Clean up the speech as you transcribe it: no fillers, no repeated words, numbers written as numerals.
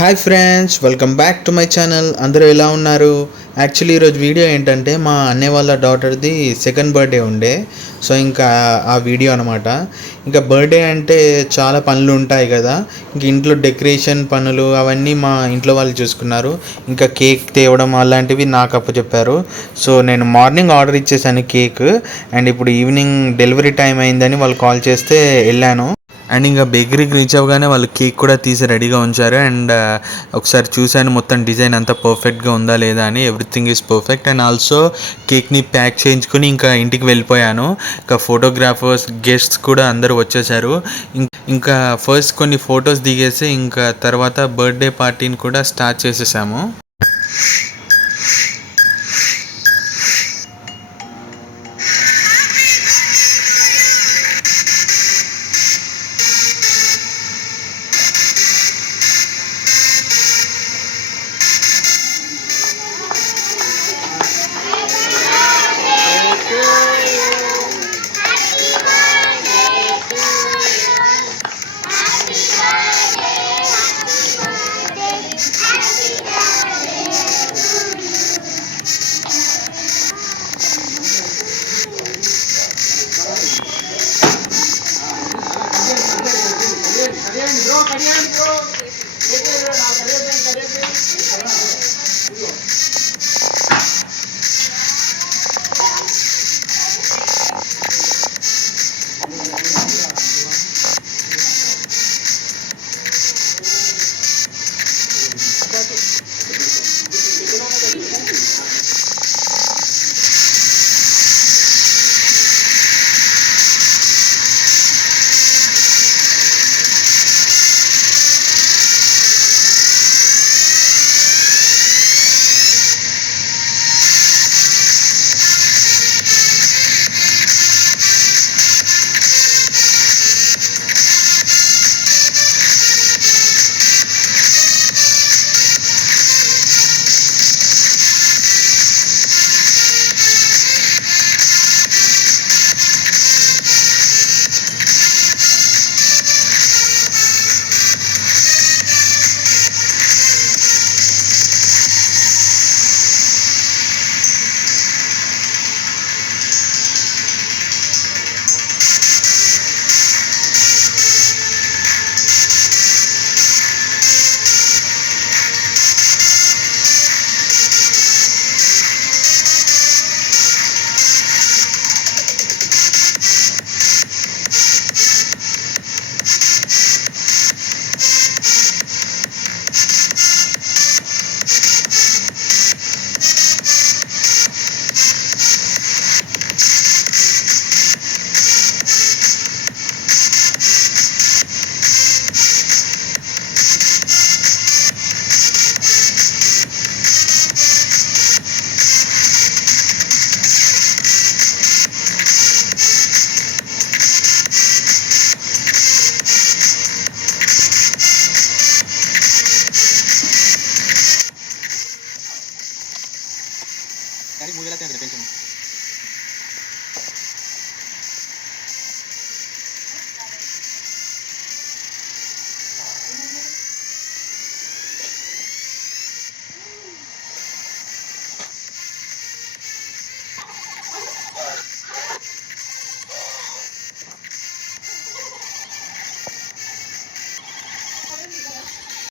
Hi friends, welcome back to my channel. అందరూ ఎలా ఉన్నారు? యాక్చువల్లీ ఈరోజు వీడియో ఏంటంటే మా అన్నయ్య వాళ్ళ డాటర్ది సెకండ్ బర్త్డే ఉండే. సో ఇంకా ఆ వీడియో అనమాట. ఇంకా బర్త్డే అంటే చాలా పనులు ఉంటాయి కదా. ఇంక ఇంట్లో డెకరేషన్ పనులు అవన్నీ మా ఇంట్లో వాళ్ళు చూసుకున్నారు. ఇంకా కేక్ తేవడం అలాంటివి నాకు అప్పచెప్పారు. సో నేను మార్నింగ్ ఆర్డర్ ఇచ్చేసాను కేక్. అండ్ ఇప్పుడు ఈవినింగ్ డెలివరీ టైం అయిందని వాళ్ళు కాల్ చేస్తే వెళ్ళాను. అండ్ ఇంకా బేకరీకి రీచ్ అవ్వగానే వాళ్ళు కేక్ కూడా తీసి రెడీగా ఉంచారు. అండ్ ఒకసారి చూశాను మొత్తం డిజైన్ అంతా పర్ఫెక్ట్గా ఉందా లేదా అని. Everything is perfect. And also కేక్ని ప్యాక్ చేయించుకొని ఇంకా ఇంటికి వెళ్ళిపోయాను. ఇంకా ఫోటోగ్రాఫర్స్ గెస్ట్స్ కూడా అందరూ వచ్చేసారు. ఇంకా ఫస్ట్ కొన్ని ఫొటోస్ దిగేసి ఇంకా తర్వాత బర్త్డే పార్టీని కూడా స్టార్ట్ చేసేసాము.